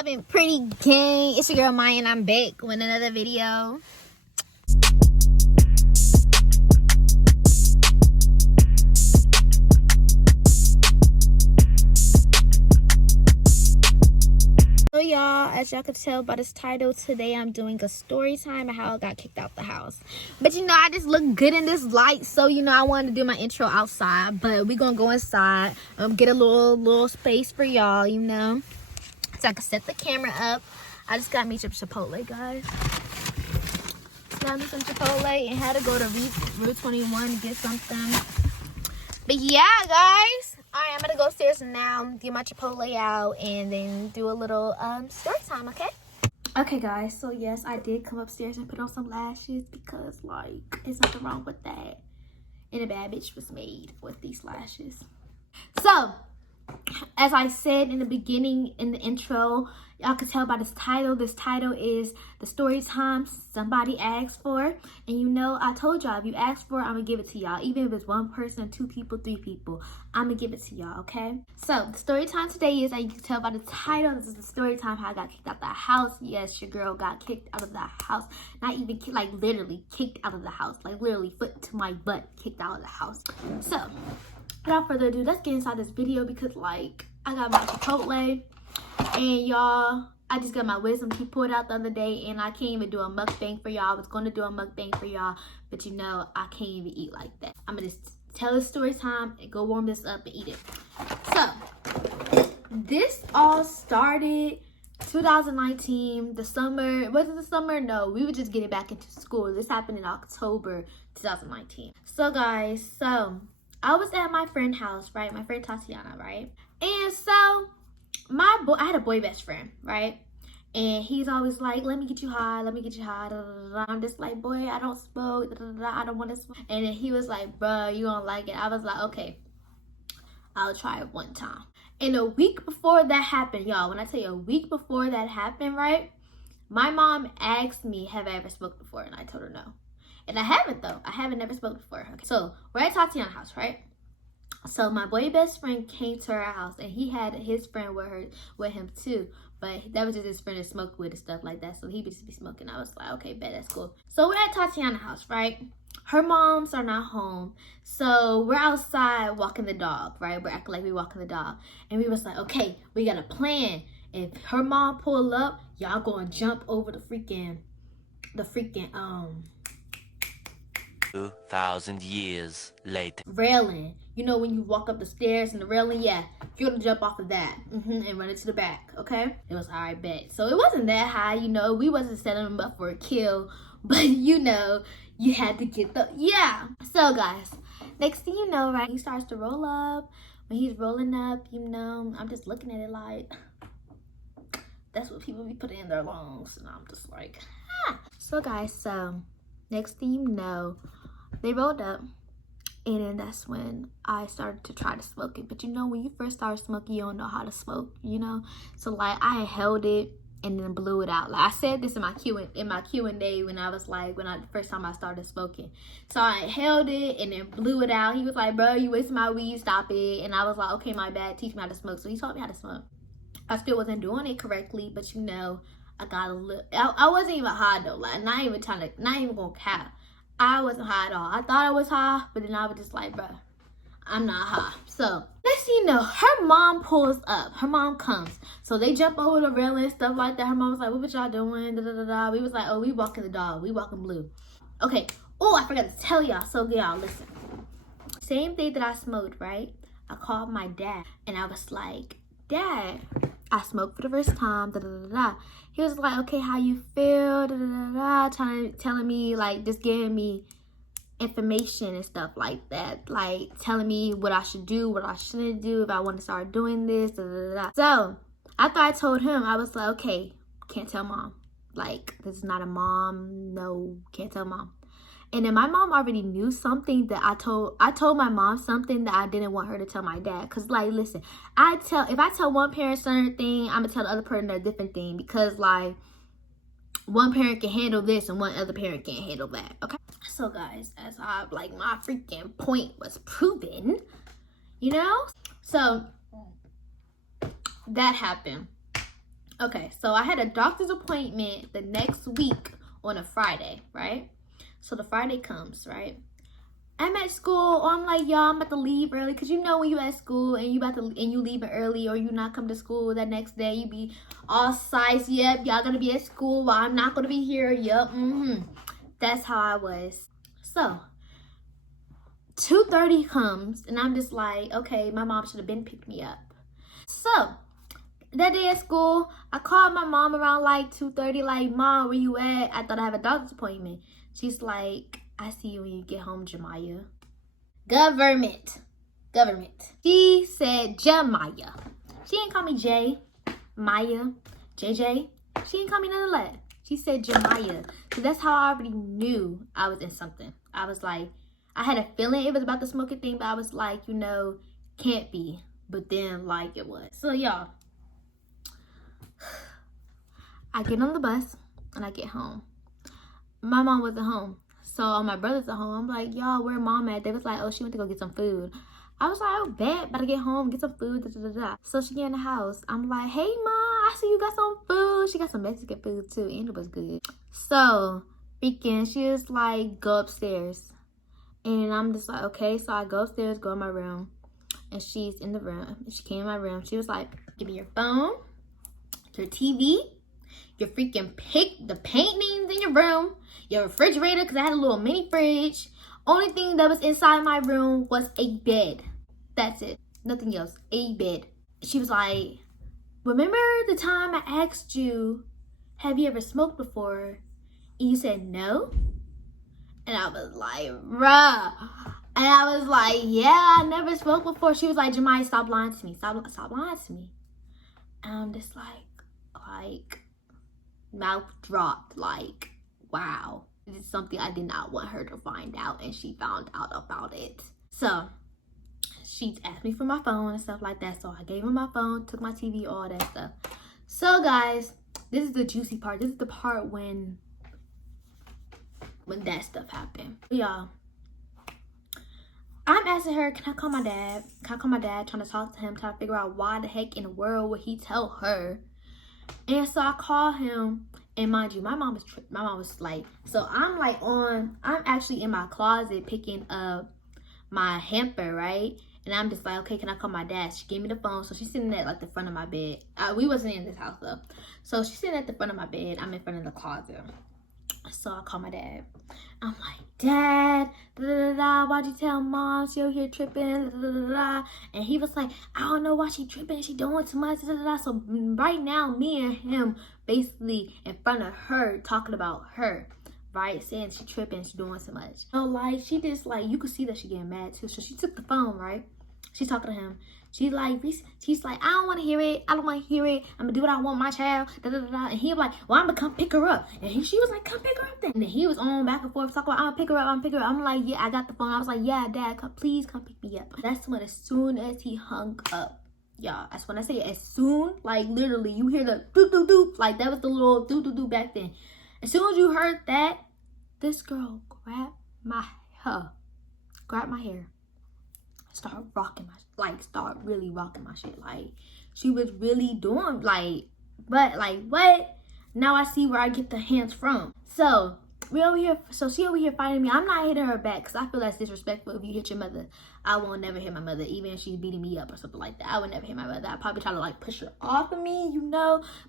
poppin', pretty gang? It's your girl Maya and I'm back with another video. So y'all, as y'all can tell by this title, today I'm doing a story time of how I got kicked out the house. But you know, I just look good in this light, so you know I wanted to do my intro outside. But we gonna go inside, get a little space for y'all, you know, so I can set the camera up. I just got me some Chipotle, guys. Got me some Chipotle and had to go to Route 21 to get something. But yeah, guys. Alright, I'm gonna go upstairs now, get my Chipotle out, and then do a little story time, okay? Okay, guys, so yes, I did come upstairs and put on some lashes because, like, there's nothing wrong with that. And a bad bitch was made with these lashes. So, as I said in the beginning, in the intro, y'all can tell by this title is the story time somebody asked for. And you know, I told y'all, if you ask for it, I'm gonna give it to y'all. Even if it's one person, 2 people, 3 people, I'm gonna give it to y'all, okay? So, the story time today is, as you can tell by the title, this is the story time how I got kicked out the house. Yes, your girl got kicked out of the house. Not even kicked, like literally kicked out of the house. Like literally foot to my butt, kicked out of the house. So, without further ado, let's get inside this video because, like, I got my Chipotle and y'all, I just got my wisdom teeth pulled out the other day and I can't even do a mukbang for y'all. I was going to do a mukbang for y'all, but you know, I can't even eat like that. I'm going to tell a story time and go warm this up and eat it. So, this all started 2019, the summer. Was it the summer? No, we were just getting back into school. This happened in October 2019. So, guys, I was at my friend's house, right? My friend Tatiana, right? And so, I had a boy best friend, right? And he's always like, let me get you high, let me get you high. Da, da, da, da. I'm just like, boy, I don't smoke. Da, da, da, I don't want to smoke. And then he was like, bruh, you don't like it. I was like, okay, I'll try it one time. And a week before that happened, y'all, when I tell you a week before that happened, right? My mom asked me, have I ever smoked before? And I told her no. And I haven't, though. I haven't never smoked before. Okay. So, we're at Tatiana's house, right? So my boy best friend came to our house and he had his friend with him too. But that was just his friend to smoke with and stuff like that. So he would just be smoking. I was like, okay, bet, that's cool. So we're at Tatiana's house, right? Her moms are not home. So we're outside walking the dog, right? We're acting like we're walking the dog. And we was like, okay, we got a plan. If her mom pull up, y'all gonna jump over the freaking 2,000 years later. Railing. You know when you walk up the stairs and the railing? Yeah, you're gonna jump off of that and run it to the back, okay? It was alright, bet. So it wasn't that high, you know. We wasn't setting him up for a kill. But, you know, you had to get yeah. So, guys, next thing you know, right, he starts to roll up. When he's rolling up, you know, I'm just looking at it like, that's what people be putting in their lungs. And I'm just like, ah. So, guys, next thing you know, they rolled up. And then that's when I started to try to smoke it. But you know, when you first start smoking, you don't know how to smoke, you know? So, like, I held it and then blew it out. Like, I said this in my Q&A when I was like, the first time I started smoking. So, I held it and then blew it out. He was like, bro, you wasting my weed, stop it. And I was like, okay, my bad, teach me how to smoke. So, he taught me how to smoke. I still wasn't doing it correctly, but you know, I got a little, I wasn't even high though. Like, not even gonna cap. I wasn't high at all. I thought I was high, but then I was just like, bro, I'm not high. So, next thing you know, her mom pulls up. Her mom comes. So, they jump over the railing and stuff like that. Her mom was like, what was y'all doing? Da, da, da, da. We was like, oh, we walking the dog. We walking Blue. Okay. Oh, I forgot to tell y'all. So, y'all, listen. Same day that I smoked, right? I called my dad. And I was like, Dad, I smoked for the first time. Da, da, da, da. He was like, okay, how you feel? Da, da, da, da. Telling me, like, just giving me information and stuff like that. Like, telling me what I should do, what I shouldn't do, if I want to start doing this. Da, da, da, da. So, after I told him, I was like, okay, can't tell mom. Like, this is not a mom. No, can't tell mom. And then my mom already knew something that I told my mom something that I didn't want her to tell my dad. Cause like, listen, if I tell one parent certain thing, I'm gonna tell the other person a different thing. Because like, one parent can handle this and one other parent can't handle that. Okay. So guys, as my freaking point was proven, you know. So that happened. Okay, so I had a doctor's appointment the next week on a Friday, right? So the Friday comes, right? I'm at school, or I'm like, y'all, I'm about to leave early, cause you know when you at school and you leaving early, or you not come to school that next day, you be all sized. Yep, y'all gonna be at school while I'm not gonna be here. Yep, That's how I was. So 2:30 comes, and I'm just like, okay, my mom should have been picked me up. So that day at school, I called my mom around like 2:30, like, Mom, where you at? I thought I have a doctor's appointment. She's like, I see you when you get home, Jemiah. Government. She said Jemiah. She didn't call me J, Maya, JJ. She didn't call me none of that. She said Jemiah. So that's how I already knew I was in something. I was like, I had a feeling it was about the smoking thing, but I was like, can't be. But then, like, it was. So, y'all, I get on the bus and I get home. My mom wasn't home. So my brother's at home. I'm like, y'all, where mom at? They was like, oh, she went to go get some food. I was like, oh, bet, better get home, get some food, So she get in the house. I'm like, hey, Mom, I see you got some food. She got some Mexican food, too, and it was good. So, she was like, go upstairs. And I'm just like, okay. So I go upstairs, go in my room. And she's in the room. She came in my room. She was like, give me your phone, your TV, your freaking the paintings in your room, your refrigerator, because I had a little mini fridge. Only thing that was inside my room was a bed. That's it. Nothing else. A bed. She was like, remember the time I asked you, have you ever smoked before? And you said no? And I was like, bruh. And I was like, yeah, I never smoked before. She was like, Jemiah, stop lying to me. Stop lying to me. And I'm just like, mouth dropped, like, wow. This is something I did not want her to find out, and she found out about it. So she asked me for my phone and stuff like that. So I gave her my phone, took my TV, all that stuff. So guys, this is the juicy part. This is the part when that stuff happened. Y'all, I'm asking her, can I call my dad? Can I call my dad? Trying to talk to him, trying to figure out why the heck in the world would he tell her. And so I call him, and mind you, my mom was like, so I'm actually in my closet picking up my hamper, right? And I'm just like, okay, can I call my dad? She gave me the phone, so she's sitting at like the front of my bed. We wasn't in this house though. So she's sitting at the front of my bed. I'm in front of the closet. So I call my dad. I'm like, Dad, why'd you tell Mom she over here tripping? And he was like, I don't know why she tripping. She doing too much. So right now, me and him basically in front of her talking about her, right? Saying she tripping, she doing too much. So like, she just like, you could see that she getting mad too. So she took the phone, right? She's talking to him. She's like, I don't want to hear it. I don't want to hear it. I'm going to do what I want my child. And he was like, well, I'm going to come pick her up. And she was like, come pick her up then. And then he was on back and forth talking about, I'm going to pick her up. I'm like, yeah, I got the phone. I was like, yeah, Dad, please come pick me up. That's when, as soon as he hung up, y'all, that's when I say as soon, like literally, you hear the doop. Like that was the little doop back then. As soon as you heard that, this girl grabbed my hair. Start really rocking my shit. Like, she was really doing, like, but, like, what? Now I see where I get the hands from. So, she over here fighting me. I'm not hitting her back, because I feel that's disrespectful if you hit your mother. I will never hit my mother, even if she's beating me up or something like that. I would never hit my mother. I'd probably try to, like, push her off of me,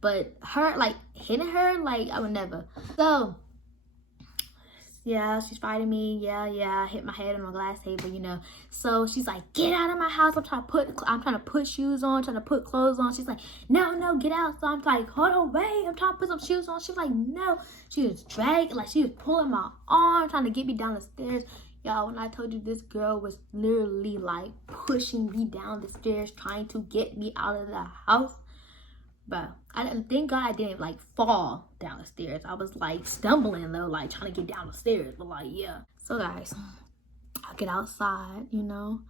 but her, like, hitting her, like, I would never. So, yeah, she's fighting me. Yeah, I hit my head on a glass table, So she's like, get out of my house. I'm trying to put shoes on, trying to put clothes on. She's like, no, get out. So I'm like, hold on, wait. I'm trying to put some shoes on. She's like, no. She was dragging, like she was pulling my arm, trying to get me down the stairs. Y'all, when I told you this girl was literally like pushing me down the stairs, trying to get me out of the house. But thank God I didn't like fall down the stairs. I was like stumbling though, like trying to get down the stairs. But like, yeah. So guys, I get outside, and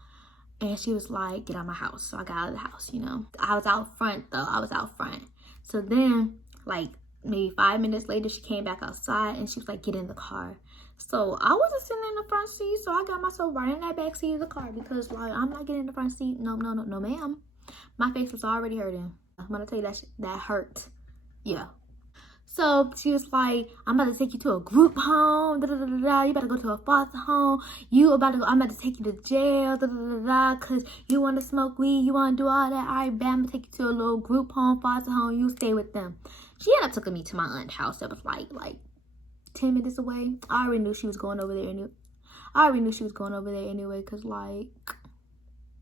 she was like, get out of my house. So I got out of the house, I was out front though. So then like maybe 5 minutes later, she came back outside and she was like, get in the car. So I wasn't sitting in the front seat. So I got myself right in that back seat of the car because like, I'm not getting in the front seat. No, ma'am. My face was already hurting. I'm gonna tell you that hurt. Yeah. So she was like, I'm about to take you to a group home. Da, da, da, da, da. You better go to a foster home. I'm about to take you to jail. Da, da, da, da, cause you want to smoke weed. You want to do all that. All right, bam, I'm gonna take you to a little group home, foster home. You stay with them. She ended up taking me to my aunt's house that was like 10 minutes away. I already knew she was going over there anyway. Cause like,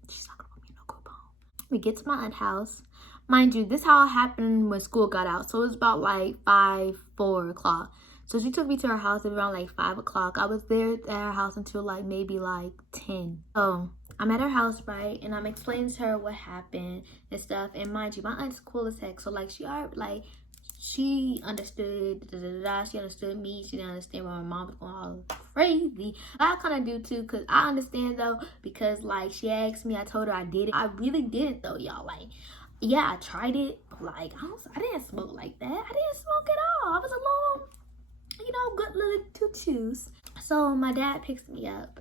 she's not gonna put me in no group home. We get to my aunt's house. Mind you, this all happened when school got out. So it was about like 4 o'clock. So she took me to her house at around like 5 o'clock. I was there at her house until like maybe like 10. So I'm at her house, right? And I'm explaining to her what happened and stuff. And mind you, my aunt's cool as heck. So like she understood, she understood me. She didn't understand why my mom was going all crazy. I kind of do too, because I understand though, because like she asked me, I told her I did it. I really did it though, y'all. Like, yeah, I tried it. Like, I didn't smoke like that. I didn't smoke at all. I was a little, good little tutus. So my dad picks me up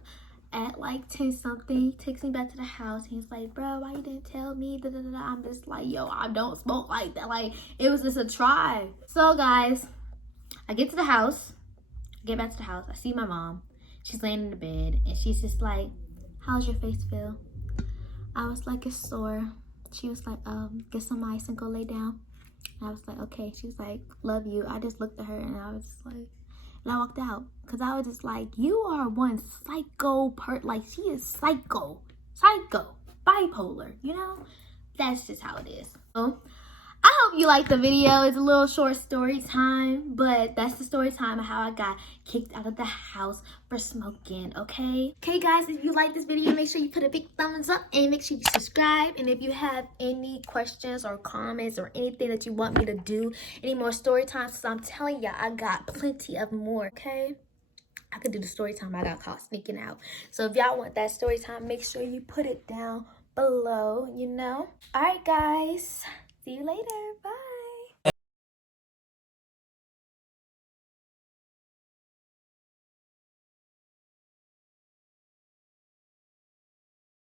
at like 10 something, takes me back to the house. He's like, bro, why you didn't tell me? Da, da, da, da. I'm just like, yo, I don't smoke like that. Like, it was just a try. So guys, I get to the house, get back to the house. I see my mom. She's laying in the bed and she's just like, how's your face feel? I was like, it's sore. She was like, get some ice and go lay down. And I was like, okay. She was like, love you. I just looked at her and I was just like, and I walked out. Because I was just like, you are one psycho like, she is psycho, bipolar, you know? That's just how it is. So, I hope you liked the video. It's a little short story time, but that's the story time of how I got kicked out of the house for smoking, okay? Okay, guys, if you like this video, make sure you put a big thumbs up and make sure you subscribe. And if you have any questions or comments or anything that you want me to do, any more story times, so I'm telling y'all, I got plenty of more, okay? I could do the story time I got caught sneaking out. So if y'all want that story time, make sure you put it down below, you know? All right, guys. See you later. Bye.